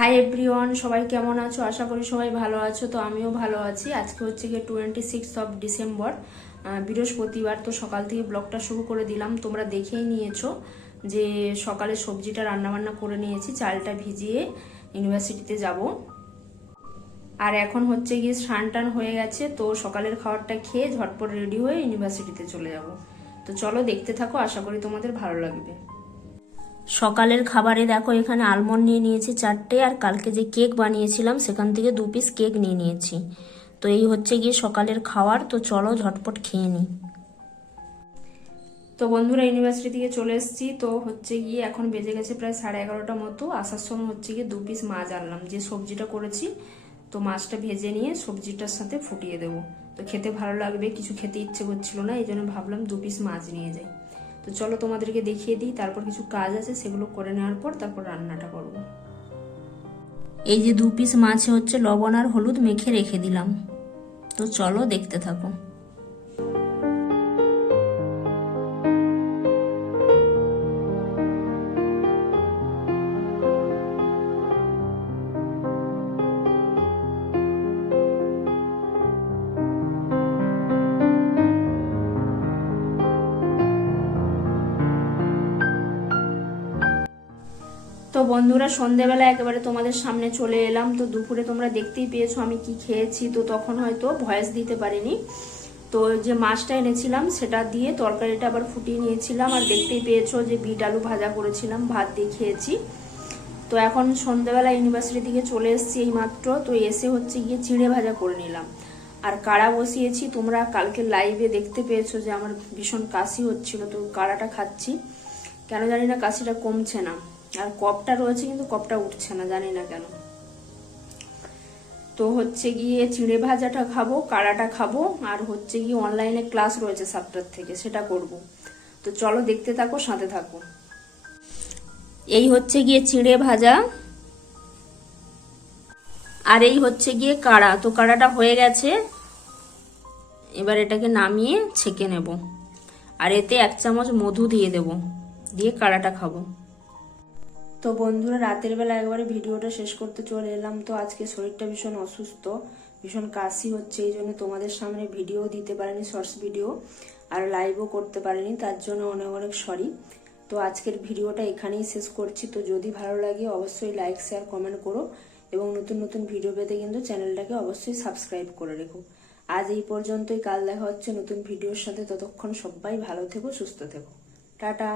Hi everyone সবাই কেমন আছো? আশা করি সবাই ভালো আছো। তো আমিও ভালো আছি। আজকে হচ্ছে গিয়ে টোয়েন্টি সিক্স অফ ডিসেম্বর বৃহস্পতিবার। তো সকাল থেকে ব্লগটা শুরু করে দিলাম। তোমরা দেখেই নিয়েছো যে সকালে সবজিটা রান্নাবান্না করে নিয়েছি, চালটা ভিজিয়ে ইউনিভার্সিটিতে যাব। আর এখন হচ্ছে গিয়ে স্নান টান হয়ে গেছে। তো সকালের খাবারটা খেয়ে ঝটপট রেডি হয়ে ইউনিভার্সিটিতে চলে যাব। তো চলো দেখতে থাকো। আশা করি তোমাদের ভালো লাগবে। সকালের খাবারে দেখো, এখানে আলমন্ড নিয়ে নিয়েছি চারটে আর কালকে যে কেক বানিয়েছিলাম, সেখান থেকে দু পিস কেক নিয়ে নিয়েছি। তো এই হচ্ছে গিয়ে সকালের খাওয়ার, তো চলো ঝটপট খেয়ে নিই। তো বন্ধুরা ইউনিভার্সিটি থেকে চলে এসেছি। তো হচ্ছে গিয়ে এখন বেজে গেছে প্রায় সাড়ে এগারোটা মতো। আসার সময় হচ্ছে গিয়ে দু পিস মাছ আনলাম। যে সবজিটা করেছি, তো মাছটা ভেজে নিয়ে সবজিটার সাথে ফুটিয়ে দেবো। তো খেতে ভালো লাগবে, কিছু খেতে ইচ্ছে করছিল না, এই জন্য ভাবলাম দু পিস মাছ নিয়ে যাই। তো চলো তোমাদেরকে দেখিয়ে দিই, তারপর কিছু কাজ আছে, সেগুলো করে নেওয়ার পর তারপর রান্নাটা করব। এই যে দু পিস মাছে হচ্ছে, লবণ আর হলুদ মেখে রেখে দিলাম। তো চলো দেখতে থাকো। তো বন্ধুরা, সন্ধেবেলা একেবারে তোমাদের সামনে চলে এলাম। তো দুপুরে তোমরা দেখতেই পেয়েছ আমি কি খেয়েছি, তো তখন হয়তো ভয়েস দিতে পারিনি। তো যে মাছটা এনেছিলাম সেটা দিয়ে তরকারিটা আবার ফুটিয়ে নিয়েছিলাম। আর দেখতেই পেয়েছ যে বিট আলু ভাজা করেছিলাম, ভাত দিয়ে খেয়েছি। তো এখন সন্ধেবেলা ইউনিভার্সিটি থেকে চলে এসেছি এই মাত্র তো এসে হচ্ছে গিয়ে চিড়ে ভাজা করে নিলাম। আর কাড়া বসিয়েছি তোমরা কালকে লাইভে দেখতে পেয়েছ যে আমার ভীষণ কাশি হচ্ছিল, তো কাড়াটা খাচ্ছি। কেন জানি না কাশিটা কমছে না। আর কপটা রয়েছে কিন্তু কপটা উঠছে না, জানি না কেন। তো হচ্ছে গিয়ে চিড়ে ভাজাটা খাব কাড়াটা খাব, আর হচ্ছে গিয়ে অনলাইনে ক্লাস রয়েছে সাতটার থেকে, সেটা করব। তো চলো দেখতে থাকো, সাথে থাকো। এই হচ্ছে গিয়ে চিড়ে ভাজা। আর এই হচ্ছে গিয়ে কাড়া তো কাড়াটা হয়ে গেছে। এবার এটাকে নামিয়ে ছেঁকে নেব। আর এতে এক চামচ মধু দিয়ে দেব, দিয়ে কাড়াটা খাব। তো বন্ধুরা, রাতের বেলা একবারে ভিডিওটা শেষ করতে চলে এলাম। তো আজকে শরীরটা ভীষণ অসুস্থ, ভীষণ কাশি হচ্ছে, এই জন্য তোমাদের সামনে ভিডিও দিতে পারিনি, শর্টস ভিডিও, আর লাইভও করতে পারিনি, তার জন্য অনেক অনেক সরি তো আজকের ভিডিওটা এখানেই শেষ করছি। তো যদি ভালো লাগে, অবশ্যই লাইক শেয়ার কমেন্ট করো এবং নতুন নতুন ভিডিও পেতে কিন্তু চ্যানেলটাকে অবশ্যই সাবস্ক্রাইব করে রেখো। আজ এই পর্যন্তই, কাল দেখা হচ্ছে নতুন ভিডিওর সাথে। ততক্ষণ সবাই ভালো থেকো, সুস্থ থেকো। টাটা।